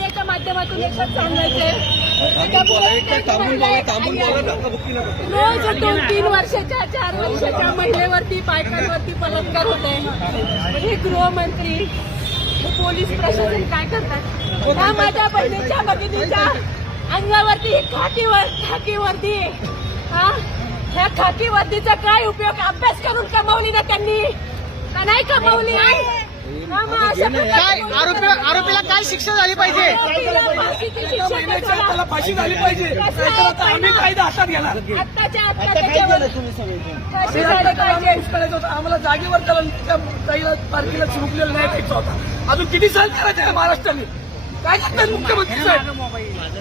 मीडियाच्या माध्यमातून एकच सांगायचंय, रोज 2-3 वर्षाच्या 4 वर्षाच्या महिलेवरती बायकांवरती बलात्कार होत आहे. हे गृहमंत्री, हे पोलीस प्रशासन काय करतात? हा माझ्या बहिणीच्या भगिनीच्या अंगावरती खाकी वर्दी, ह्या खाकी वर्दीचा काय उपयोग? अभ्यास करून कमावली ना त्यांनी का नाही कमावली? काय आरोपीला काय शिक्षा झाली पाहिजे? त्याला फाशी झाली पाहिजे. आम्ही कायदा हातात घेणार. आम्हाला जागेवर त्याला पार्टीला चुकलेलं नाही द्यायचा होता. अजून किती सहन करायचं आहे महाराष्ट्राने? काय करतात मुख्यमंत्री साहेब?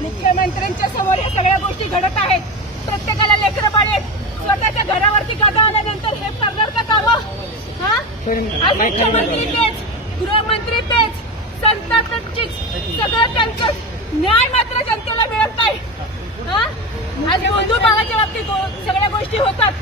मुख्यमंत्र्यांच्या समोर या सगळ्या गोष्टी घडत आहेत. प्रत्येकाला लेकरं बाळ आहेत. स्वतःच्या घरावरती गदा आल्यानंतर हे करणार का कामं? आज मुख्यमंत्री तेच, गृहमंत्री तेच, संतांची सगळं त्यांचं न्याय मात्र जनतेला मिळत नाही. आज बंधुभावाच्या बाबतीत सगळ्या गोष्टी होतात,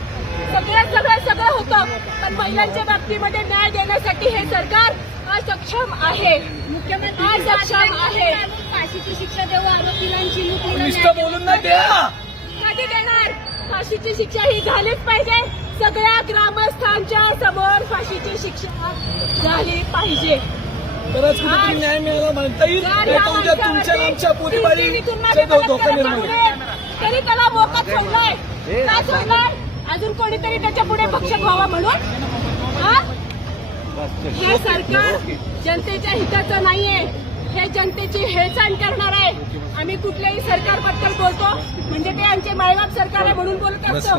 सगळं होतं, पण महिलांच्या बाबतीमध्ये न्याय देण्यासाठी हे सरकार असक्षम आहे. मुख्यमंत्री असक्षम आहे. फाशीची शिक्षा देऊ आरोपीलांची नुसतं बोलून नाही द्या. कधी देणार? फाशीची शिक्षा ही झालीच पाहिजे. सगळ्या ग्रामस्थांच्या समोर फाशीची शिक्षा झाली पाहिजे. तरच कुठेतरी न्याय मिळाला म्हणता येईल. उद्या तुमच्या आमच्या पोलीबाळी धोका निर्माण होईल. तरी त्याला मोकात सोडलाय का? सोडलाय अजून कोणीतरी त्याच्या पुढे भक्षक व्हावा म्हणून? हे सरकार जनतेच्या हिताचं नाहीये, हे जनतेची हेळसांड करणार आहे. आम्ही कुठल्याही सरकारबद्दल बोलतो म्हणजे ते आमचे मायबाप सरकार आहे म्हणून बोलत असतो.